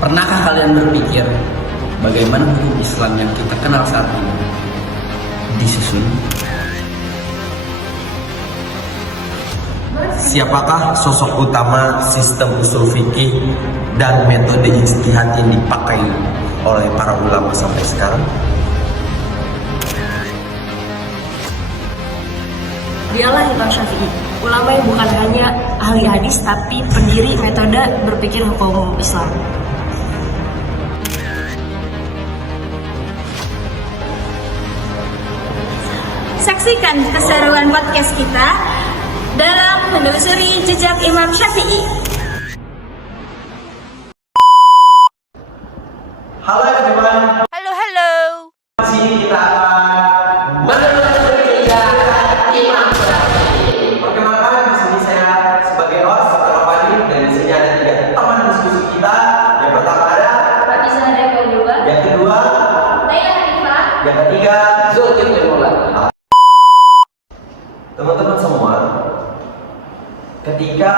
Pernahkah kalian berpikir bagaimana hukum Islam yang kita kenal saat ini disusun? Siapakah sosok utama sistem usul fikih dan metode ijtihad yang dipakai oleh para ulama sampai sekarang? Dialah Imam Syafi'i, ulama yang bukan hanya ahli hadis tapi pendiri metode berpikir hukum Islam. Saksikan keseruan podcast kita dalam menelusuri jejak Imam Syafi'i. Halo everyone, Halo. di sini kita akan menelusuri jejak Imam Syafi'i. Perkenalkan, di sini saya sebagai host Dr. Fadil, dan di sini ada 3 teman diskusi kita. Yang pertama ada Radisa Deko juga. yang kedua, Laila Hanifah. yang ketiga, Zulkifli Maula. teman-teman semua. Ketika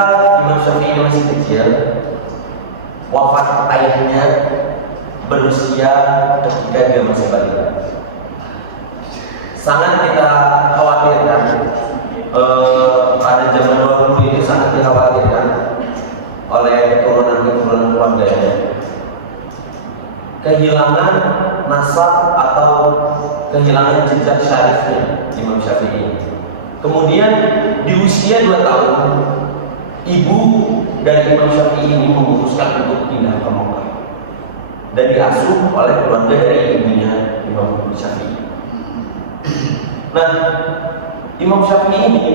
Imam Syafi'i masih kecil, wafat ayahnya berusia ketika dia masih balita. Sangat kita khawatirkan, pada zaman dahulu itu sangat dikhawatirkan oleh keturunan keluarganya, kehilangan nasab atau kehilangan jejak syarifnya Imam Syafi'i. Kemudian di usia 2 tahun, ibu dari Imam Syafi'i ini memutuskan untuk pindah ke Mekah dan diasuh oleh keluarga dari ibunya Imam Syafi'i. Nah, Imam Syafi'i ini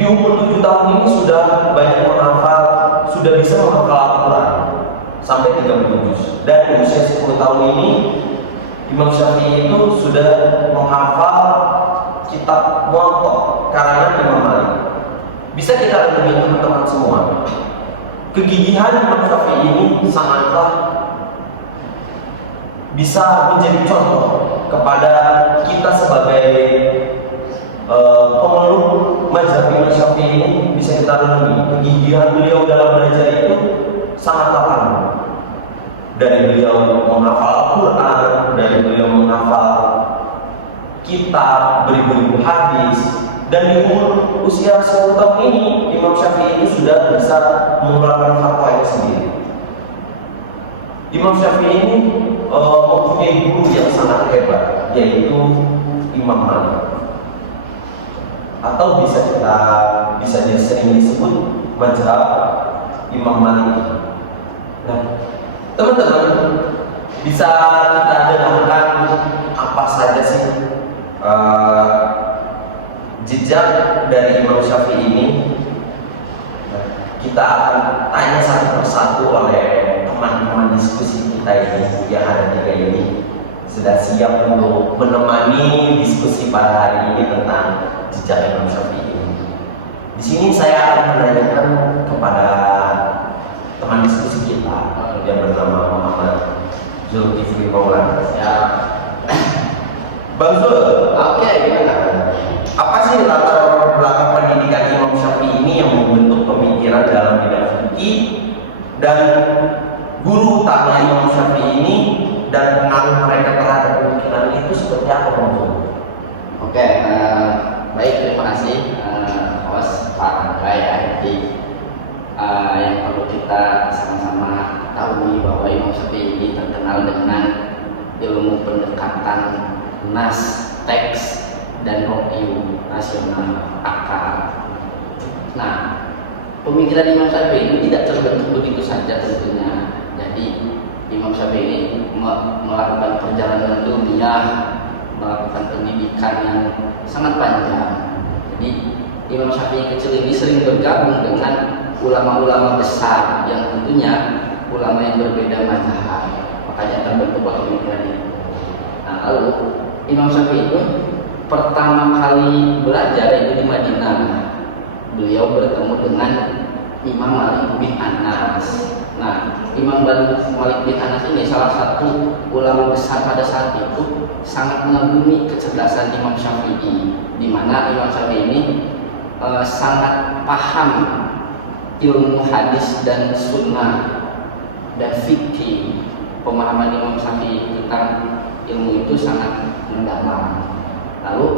di umur 7 tahun ini sudah banyak menghafal, sudah bisa menghafal Al-Quran sampai 30 juz. Dan di usia 10 tahun ini Imam Syafi'i itu sudah menghafal kitab Muwatta karangan Imam Malik. Bisa kita lihat teman-teman semua, kegigihan Imam Syafi'i ini sangatlah bisa menjadi contoh kepada kita sebagai pemeluk mazhab Imam Syafi'i ini. Bisa kita renungi kegigihan beliau dalam belajar itu sangat lama. Dari beliau menghafal Al-Quran, dari beliau menghafal kitab beribu-ribu hadis, dan di umur usia 10 tahun ini Imam Syafi'i itu sudah bisa mengeluarkan fatwanya sendiri. Imam Syafi'i ini mempunyai guru yang sangat hebat, yaitu Imam Malik, atau bisa sering disebut mazhab Imam Malik. Nah, teman-teman, bisa kita dengarkan apa saja sih jejak dari Imam Syafi'i ini. Kita akan tanya satu persatu oleh teman-teman diskusi kita ini yang ada 3 ini. Sudah siap untuk menemani diskusi pada hari ini tentang jejak Imam Syafi'i ini. Di sini saya akan menanyakan kepada teman diskusi kita yang bernama Muhammad Zulkifli Maula. Ya, Bang Zul, oke, gimana? apa sih latar belakang pendidikan Imam Syafi'i ini yang membentuk pemikiran dalam bidang fikih, dan guru utama Imam Syafi'i ini dan pengaruh mereka terhadap pemikiran itu seperti apa, Bang Zul? Oke, baik, terima kasih host Pak Andra ya. Jadi yang perlu kita sama-sama tahu bahwa Imam Syafi'i ini terkenal dengan ilmu pendekatan nas, teks, dan rokyu, nasional, akal. Nah, pemikiran Imam Syafi'i ini tidak terbentuk begitu saja tentunya. Jadi Imam Syafi'i ini melakukan perjalanan ilmiah, melakukan pendidikan yang sangat panjang. Jadi Imam Syafi'i kecil ini sering bergabung dengan ulama-ulama besar yang tentunya ulama yang berbeda mazhab. Makanya terbentuklah pemikiran itu. Nah, lalu Imam Syafi'i itu pertama kali belajar itu di Madinah. Beliau bertemu dengan Imam Malik bin Anas. Nah, Imam Malik bin Anas ini salah satu ulama besar pada saat itu, sangat mengagumi kecerdasan Imam Syafi'i, di mana Imam Syafi'i ini sangat paham ilmu hadis dan sunnah, dan fikih, pemahaman Imam Syafi'i tentang ilmu itu sangat mendalam. Lalu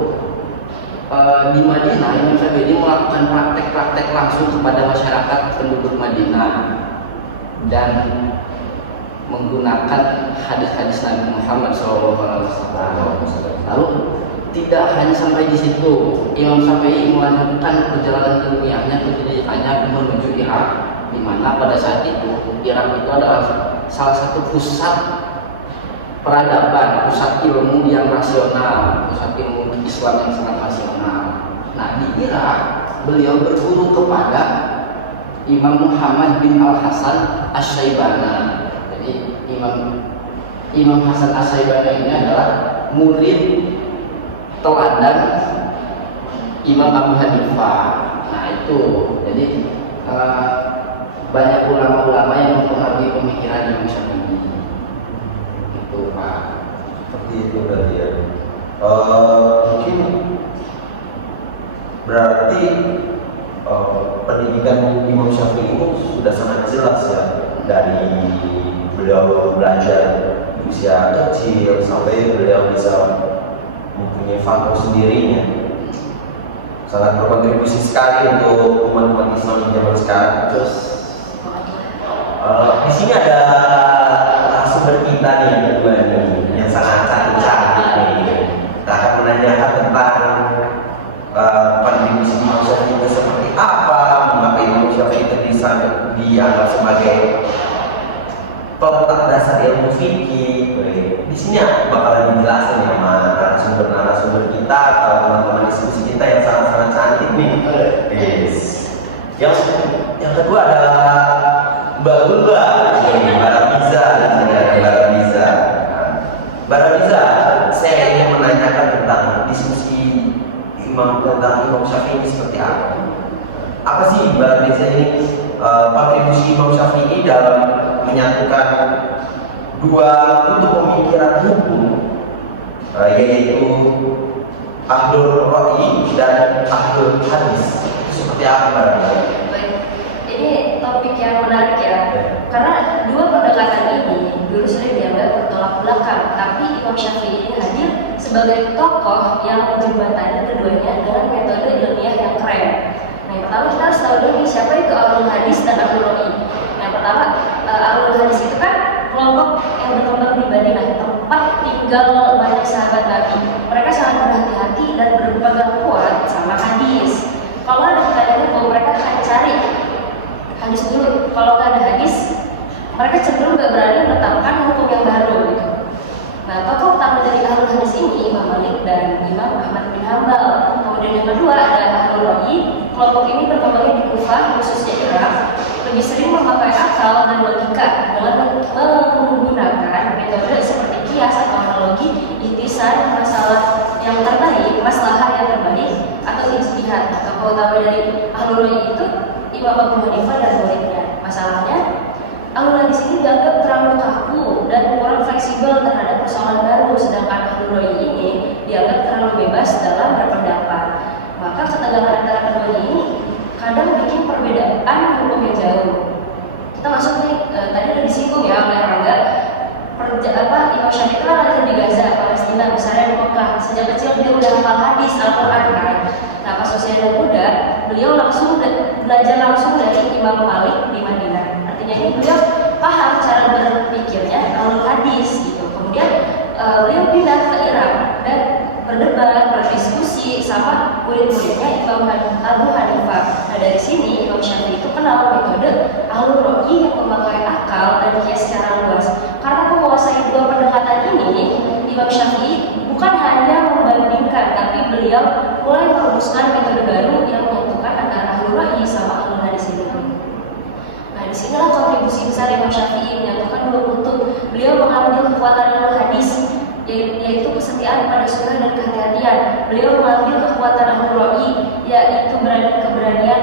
di Madinah Imam Syafi'i melakukan praktek-praktek langsung kepada masyarakat penduduk Madinah dan menggunakan hadis-hadis Nabi Muhammad SAW. Lalu tidak hanya sampai di situ, Imam Syafi'i melanjutkan perjalanan ilmiahnya pendidikannya menuju Irak, di mana pada saat itu Irak itu adalah salah satu pusat peradaban, pusat ilmu yang rasional, pusat ilmu Islam yang sangat rasional. Nah, di Irak beliau berguru kepada Imam Muhammad bin Al-Hasan Asy-Syaibani. Jadi Imam Hasan Asy-Syaibani ini adalah murid teladan Imam Abu Hanifah. Nah itu, jadi banyak ulama-ulama yang mempengaruhi pemikiran Imam Syafi'i. Itu Pak. Seperti itu berarti ya. Mungkin berarti pendidikan Imam Syafi'i ini sudah sangat jelas ya, dari beliau belajar di usia kecil sampai beliau bisa mempunyai fatwa sendirinya. Sangat berkontribusi sekali untuk umat Islam di zaman sekarang. Terus di sini ada sumber kita nih yang kedua nih, yang sangat cantik nih. Kita akan menanyakan tentang kontribusi Imam Syafi'i itu seperti apa, mengapa Imam Syafi'i itu bisa dianggap sebagai peletak dasar ilmu fikih. Di sini bakalan dijelasin sama narasumber kita atau teman-teman diskusi kita yang sangat-sangat cantik nih. Yes. Yang kedua adalah Mbak Ulba, Barabiza. Saya ingin menanyakan tentang diskusi tentang Imam Syafi'i ini seperti apa. Apa sih Barabiza ini kontribusi Imam Syafi'i dalam menyatukan dua untuk pemikiran hukum, yaitu ahlul ra'yi dan ahlul hadis. Itu seperti apa Barabiza? Baik, ini topik yang menarik ya, karena dua pendekatan ini dulu sering dianggap bertolak belakang, tapi Imam Syafi'i ini hadir sebagai tokoh yang menjembatani keduanya dengan metode ilmiah yang keren. Nah, yang pertama kita harus tahu dulu siapa itu ahlul hadis dan ahlul ra'yi. Yang pertama, ahlul hadis itu kan kelompok yang berkembang di Madinah, tempat tinggal banyak sahabat Nabi. Mereka sangat berhati-hati dan berpegang kuat sama hadis. Kalau ada pertanyaan hukum, mereka akan cari hadis dulu. Kalau nggak ada hadis, mereka cenderung nggak berani menetapkan hukum yang baru gitu. Nah, tokoh utama dari ahlul hadis ini Imam Malik dan Imam Ahmad bin Hambal. Kemudian yang kedua ada ahlul ra'yi. Kelompok ini berkembangnya di Kufah, khususnya Irak, lebih sering memakai akal dan logika dengan menggunakan metode seperti kias atau analogi, ihtisan, masalah yang terbaik, masalah yang terbaik, atau ijtihad. Tokoh utama dari ahlul ra'yi itu Imam Abu Hanifah dan muridnya. Masalahnya, ahlul hadis ini dianggap terlalu kaku dan kurang fleksibel terhadap persoalan baru, sedangkan ahlul ra'yi ini dianggap terlalu bebas dalam berpendapat. Maka ketegangan antara keduanya ini kadang bikin perbedaan hukum yang jauh. Kita masuk nih, tadi udah disinggung ya oleh Rangga, Imam Syafi'i kan lahir di Gaza, Palestina, besarnya di Mekah. Sejak kecil dia udah hafal hadis Al-Quran kan. Nah, pas usia muda, beliau langsung belajar langsung dari Imam Malik di Madinah. Artinya ini beliau paham cara berpikirnya ahlul hadis gitu. Kemudian beliau pindah ke Irak dan berdebat, berdiskusi sama murid-muridnya Imam Abu Hanifah. Nah, dari sini Imam Syafi'i itu kenal metode ahlul ra'yi yang memakai akal dan kias secara luas. Karena menguasai dua pendekatan ini, Imam Syafi'i bukan hanya membandingkan, tapi beliau mulai merumuskan metode baru yang menentukan antara ahlul ra'yi sama ahlul hadis ini. Nah, disinilah kontribusi besar Imam Syafi'i menyatukan dua kutub. Beliau mengambil kekuatan ahlul hadis, yaitu kesetiaan pada sunnah dan kehati-hatian. Beliau mengambil kekuatan ahlul ra'yi, yaitu keberanian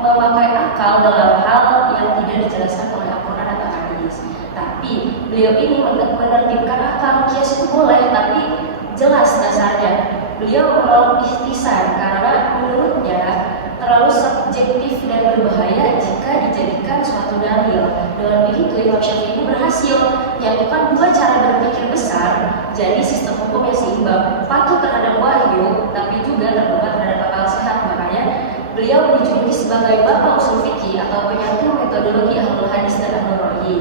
memakai akal dalam hal yang tidak dijelaskan oleh Al-Quran atau hadis. Tapi beliau ini menertibkan akal. Kias itu boleh, tapi jelas dasarnya. Beliau menolak ihtisan karena menurutnya terlalu subjektif dan berbahaya jika dijadikan suatu dalil. Dengan begitu Imam Syafi'i ini berhasil menyatukan dua cara berpikir besar, jadi sistem hukum yang seimbang, patuh terhadap wahyu, tapi juga terbuka terhadap akal sehat. Makanya beliau dijuluki sebagai bapak usul fikih atau penyatu metodologi ahlul hadis dan ahlul ra'yi.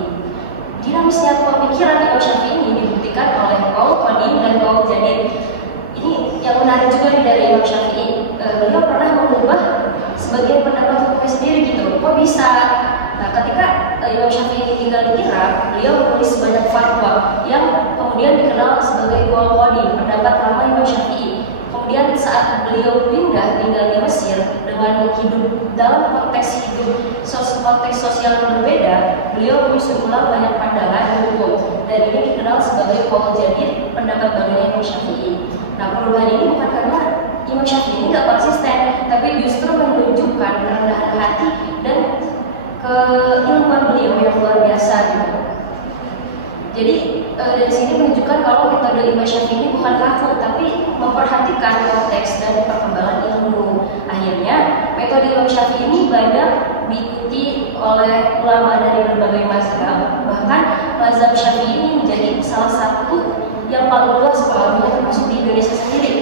Dinamisnya pemikiran Imam Syafi'i ini dibuktikan oleh qaul qadim dan qaul jadid. Ini yang menarik juga nih dari Imam Syafi'i. Beliau pernah mengubah sebagian pendapat hukumnya sendiri gitu. Kok bisa? Nah, ketika Imam Syafi'i ini tinggal di Irak, beliau menulis banyak fatwa yang kemudian dikenal sebagai qaul qadim, pendapat lama Imam Syafi'i. Kemudian saat beliau pindah tinggal di Mesir dengan hidup dalam konteks sosial yang berbeda, beliau menyusun ulang banyak pandangan hukum dan ini dikenal sebagai qaul jadid, pendapat barunya Imam Syafi'i. Nah, perubahan ini bukan karena Imam Syafi'i ini tidak konsisten, tapi justru menunjukkan kerendahan hati dan keilmuan beliau yang luar biasa gitu. Jadi dari sini menunjukkan kalau metode Imam Syafi'i ini bukan kaku, tapi memperhatikan konteks dan perkembangan ilmu. Akhirnya metode Imam Syafi'i ini banyak diikuti oleh ulama dari berbagai mazhab. Bahkan mazhab Syafi'i ini menjadi salah satu yang paling luas pengaruhnya termasuk di Indonesia sendiri.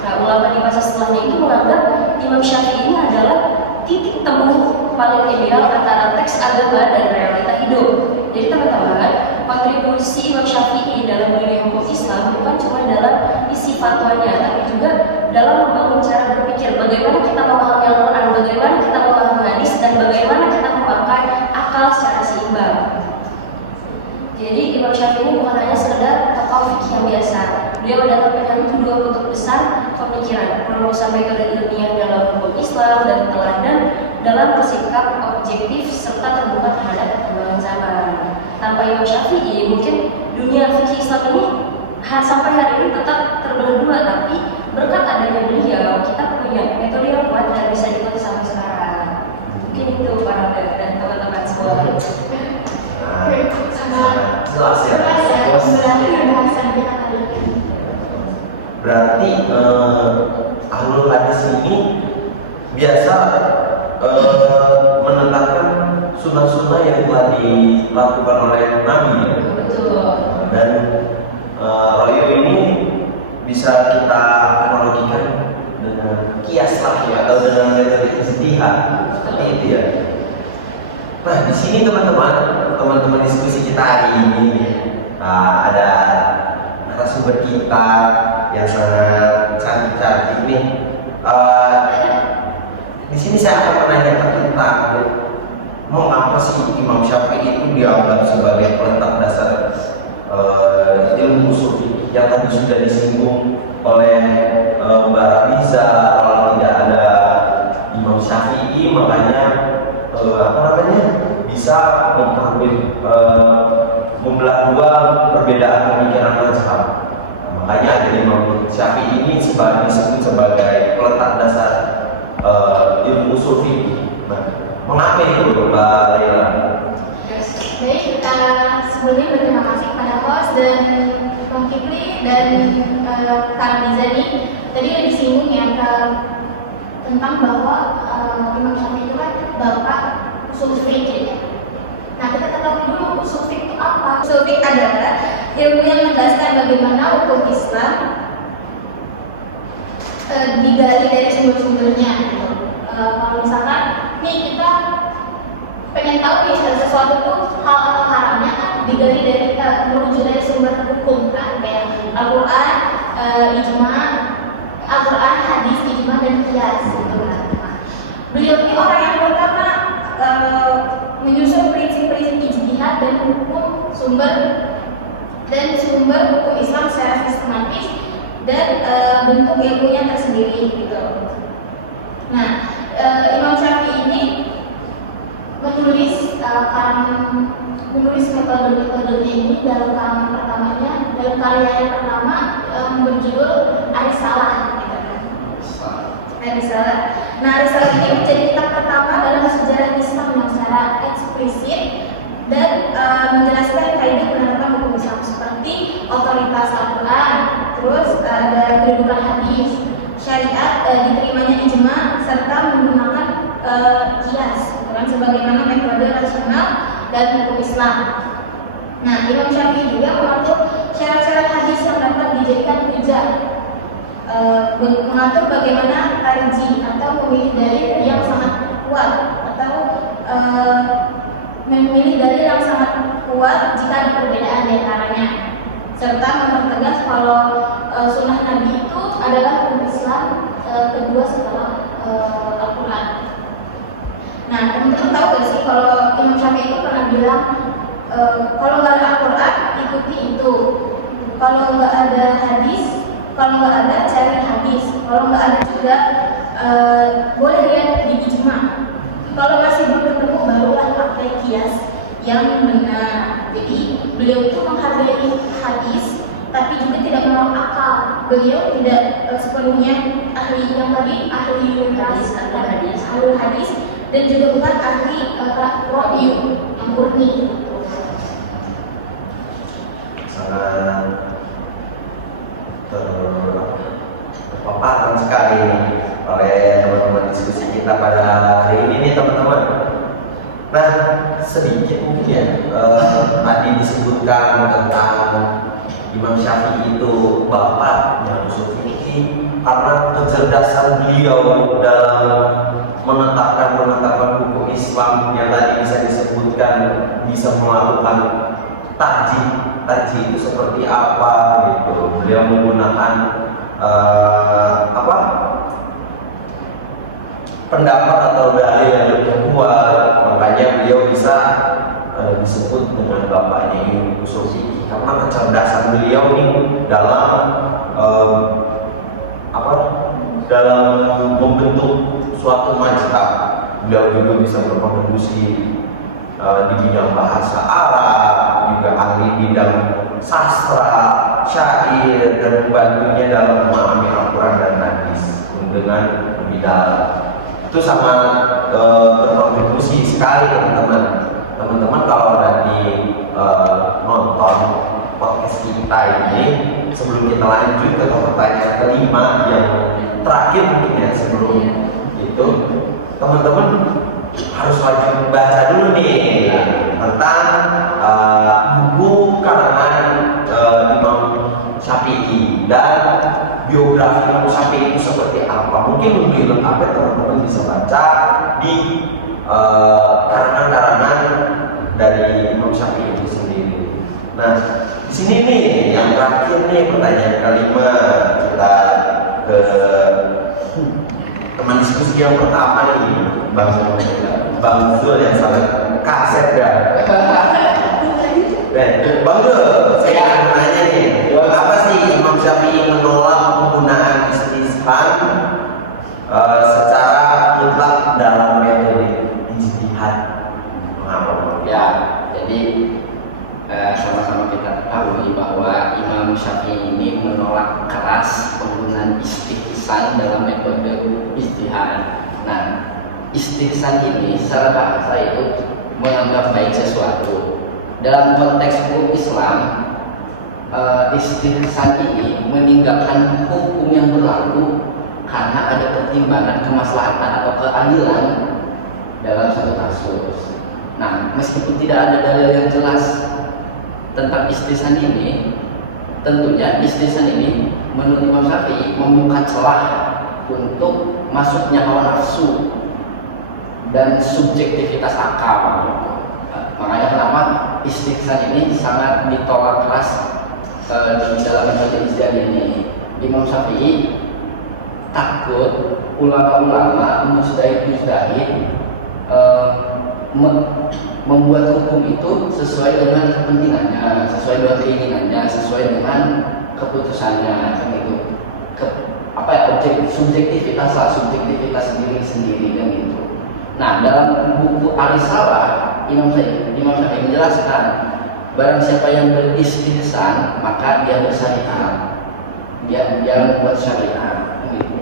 Nah, ulama di masa setelahnya itu menganggap Imam Syafi'i ini adalah titik temu paling ideal antara teks agama dan realita hidup. Jadi teman-teman, kontribusi Imam Syafi'i dalam dunia hukum Islam bukan cuma dalam isi fatwanya, tapi juga dalam membangun cara berpikir. Bagaimana kita memahami Al-Quran, bagaimana kita memahami hadis, dan bagaimana kita memakai akal secara seimbang. Jadi Imam Syafi'i ini bukan hanya sekedar tokoh fikih yang biasa. Beliau adalah penyatu dua kutub besar pemikiran, perumusan metode ilmiah dalam hukum Islam dan teladan dalam bersikap objektif serta terbuka terhadap perkembangan zaman. Tanpa Imam Syafi'i, mungkin dunia fikih Islam ini sampai hari ini tetap terbelah dua, tapi berkat adanya beliau, kita punya metode yang kuat dan bisa diikuti sampai sekarang. Mungkin itu para dan teman-teman semua. Jelas ya. Berarti ahlul hadis ini biasa menetapkan sunnah-sunnah yang telah dilakukan oleh Nabi. Betul. Dan royo ini bisa kita analogikan dengan kias lah ya, atau dengan metode ijtihad seperti itu ya. Nah, di sini teman-teman diskusi kita hari ini ada narasumber kita yang sangat cantik-cantik nih. Di sini saya akan menanyakan tentang mengapa sih Imam Syafi'i itu dianggap sebagai peletak dasar ilmu usul fikih yang tadi sudah disinggung oleh Mbak Riza. Kalau tidak ada Imam Syafi'i, makanya bisa membelah dua perbedaan pemikiran mazhab. Makanya ada Imam Syafi'i ini disebut sebagai peletak dasar ilmu usul fikih. Mengapa itu, Mbak Laila? Baik, kita sebelumnya berterima kasih kepada host dan Bang Kipli dan Kak Mizani. Tadi udah disinggung ya tentang bahwa Imam Syafi'i itu kan bapak usul fikih. Nah, kita ketahui dulu usul fikih itu apa. Usul fikih adalah ilmu yang menjelaskan bagaimana hukum Islam digali dari sumber-sumbernya. Kalau misalkan nih kita pengen tahu nih sesuatu itu hal atau haramnya kan digali dari merujuk dari sumber hukum kan, kayak Al-Quran, ijma, Al-Quran, hadis, ijma dan qiyas gitu kan. Beliau ini orang yang pertama menyusun prinsip-prinsip ijtihad dan hukum sumber hukum Islam secara sistematis dan bentuk ilmunya tersendiri gitu. Nah, Imam Syafi'i ini menulis metode-metodenya ini dalam karangan pertamanya, dalam karya yang pertama berjudul Ar-Risalah gitu kan. Ar-Risalah. Nah, Ar-Risalah ini menjadi kitab pertama dalam sejarah Islam yang secara eksplisit dan menjelaskan kaidah penerapan hukum Islam seperti otoritas Al-Quran, terus ada kedudukan hadis, syariat, diterimanya ijma, serta menggunakan qiyas, gitu kan, sebagaimana metode rasional dan hukum Islam. Nah, Imam Syafi'i juga mengatur syarat-syarat hadis yang dapat dijadikan hujah, mengatur bagaimana tarji atau memilih dalil yang sangat kuat atau memilih dalil yang sangat kuat jika ada perbedaan di antaranya, serta mempertegas kalau sunnah Nabi itu adalah hukum Islam kedua setelah Al-Quran. Nah, teman-teman tahu gak sih kalau Imam Syafi'i itu pernah bilang kalau nggak ada Al-Quran ikuti itu, kalau nggak ada hadis, kalau nggak ada cari hadis, kalau nggak ada juga boleh lihat di ijma. Kalau masih belum ketemu barulah pakai kias yang benar. Jadi beliau itu menghargai hadis, tapi juga tidak menolak akal. Beliau tidak sepenuhnya ahli yang tadi ahli hadis dan juga bukan ahli ra'yu yang murni. Sangat terpaparkan sekali oleh teman-teman diskusi kita pada hari ini nih teman-teman. Nah, sedikit mungkin ya tadi disebutkan tentang Imam Syafi'i itu bapaknya usul fikih karena kecerdasan beliau dalam menetapkan hukum Islam yang tadi bisa disebutkan, bisa melakukan taji itu seperti apa gitu. Beliau menggunakan pendapat atau dalil yang lebih kuat, makanya beliau bisa disebut dengan bapaknya Imam usul fikih karena kecerdasan beliau nih dalam dalam membentuk suatu mazhab. Beliau juga bisa berkontribusi di bidang bahasa Arab, juga ahli bidang sastra, syair, dan membantunya dalam memahami Al-Quran dan hadis dengan lebih dalam. Itu sangat berkontribusi sekali teman-teman. Teman-teman kalau lagi nonton podcast kita ini, sebelum kita lanjut ke pertanyaan kelima yang terakhir mungkin ya sebelum itu, teman-teman harus wajib baca dulu nih tentang buku karangan Imam Syafi'i dan biografi Imam Syafi'i itu seperti apa. Mungkin lebih lengkapnya teman-teman bisa baca di karangan-karangan dari Imam Syafi'i itu sendiri. Nah, di sini nih yang terakhir nih pertanyaan kelima, kita ke teman diskusi yang pertama nih, Bang Zul yang sangat kaset ya. Bang Zul, saya akan menanya nih, kenapa sih Imam Syafi'i menolak penggunaan istisqan secara mutlak dalam metode ijtihad? Mengapa? Ya, jadi sama-sama kita ketahui bahwa Imam Syafi'i ini menolak keras penggunaan istihsan dalam metode ijtihad. Nah, istihsan ini secara bahasa itu menganggap baik sesuatu. Dalam konteks hukum Islam, istihsan ini meninggalkan hukum yang berlaku karena ada pertimbangan kemaslahatan atau keadilan dalam satu kasus. Nah, meskipun tidak ada dalil yang jelas tentang istihsan ini, tentunya istihsan ini menurut Imam Syafi'i membuka celah untuk masuknya hawa nafsu dan subjektivitas akal. Makanya kenapa istihsan ini sangat ditolak keras di dalam metode ijtihad ini. Imam Syafi'i takut ulama-ulama mujtahid membuat hukum itu sesuai dengan kepentingannya, sesuai dengan keinginannya, sesuai dengan keputusannya, kan gitu. Subjektivitas sendiri kan gitu. Nah, dalam buku Ar-Risalah, Imam Syafi'i menjelaskan, barang siapa yang beristihsan maka dia bersyariat, dia membuat syariat, gitu.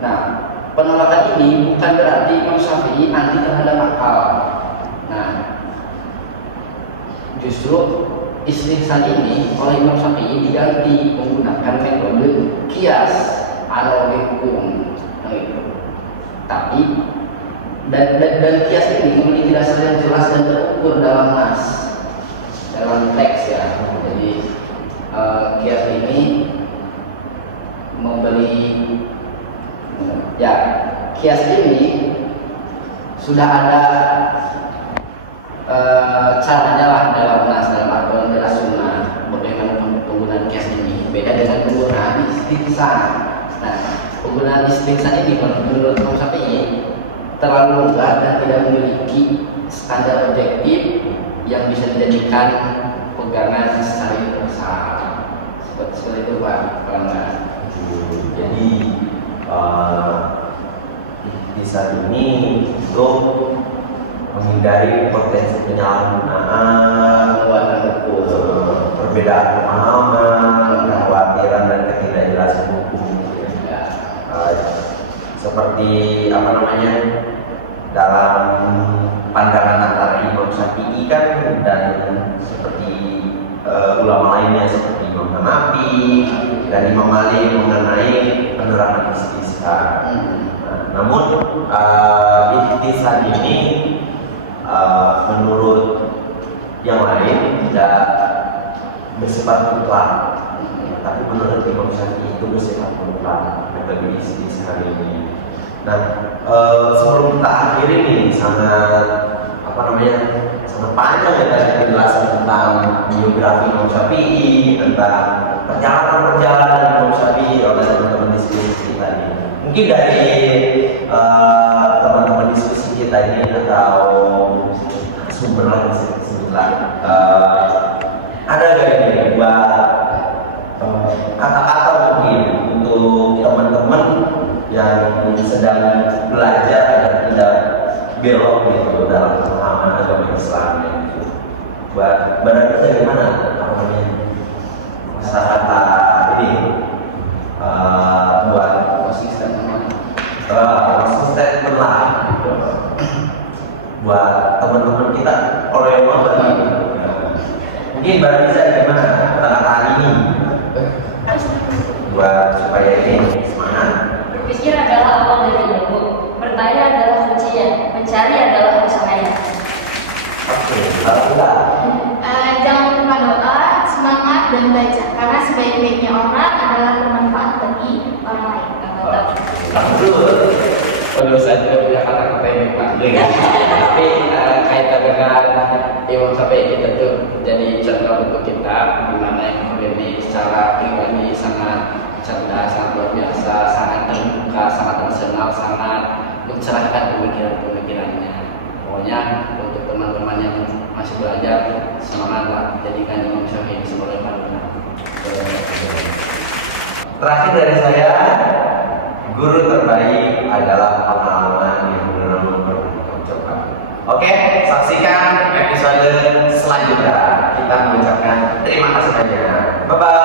Nah, penolakan ini bukan berarti Imam Syafi'i anti terhadap akal. Nah, justru istihsan ini oleh Imam Syafi'i diganti menggunakan metode kias analogi hukum. Nah, gitu. Tapi dan kias ini memiliki dasar yang jelas dan terukur dalam nas, dalam teks ya. Jadi kias ini kias ini sudah ada caranya lah dalam nas, dalam Al-Quran dan Sunnah bagaimana penggunaan kias ini. Beda dengan penggunaan istihsan. Nah, penggunaan istihsan ini menurut Imam Syafi'i terlalu longgar dan tidak memiliki standar objektif yang bisa dijadikan pegangan secara universal. Seperti itu Pak. Jadi di saat ini untuk menghindari potensi penyalahgunaan, perbedaan pemahaman, kekhawatiran dan ketidakjelasan hukum. Seperti dalam pandangan antara Imam Syafi'i kan dan seperti ulama lainnya seperti Imam Hanafi dan Imam Malik mengenai penerangan istisqa. Namun istisqa ini menurut yang lain tidak bersifat mutlak, tapi menurut Imam Syafi'i itu bersifat mutlak metode istisqa ini. Nah, sebelum kita akhiri nih sangat sangat panjang ya tadi penjelasan tentang biografi Imam Syafi'i, tentang perjalanan Imam Syafi'i oleh teman-teman diskusi kita ini. Mungkin dari teman-teman diskusi kita ini atau sumber lain sebutlah ada gak ini buat kata-kata mungkin untuk teman-teman yang sedang belajar dan tidak belok gitu dalam pemahaman agama Islam gitu. Buat barangkali gimana kata-kata ini buat konsisten lah gitu. Buat teman-teman kita kalau yang mau bagi mungkin barangkali gimana kata-kata hari ini buat supaya ini semangat. Berpikir adalah awal dari ilmu, bertanya adalah kuncinya, mencari adalah usahanya. Oke, alhamdulillah. Jangan lupa doa, semangat dan baca, karena sebaik-baiknya orang adalah bermanfaat bagi orang lain. Alhamdulillah. Kalau saya tidak punya kata-kata yang baik, tapi kaitan dengan Imam Syafi'i kita tuh jadi contoh untuk kita di mana yang ini secara pribadi sangat cerdas, sangat luar biasa, sangat terbuka, sangat rasional, sangat mencerahkan pemikiran-pemikirannya. Pokoknya untuk teman-teman yang masih belajar, semangatlah jadikan Imam Syafi'i sebagai panutan. Terakhir dari saya, guru terbaik adalah pengalaman yang benar-benar bermanfaat. Oke, saksikan episode selanjutnya. Kita mengucapkan terima kasih banyak. Bye bye.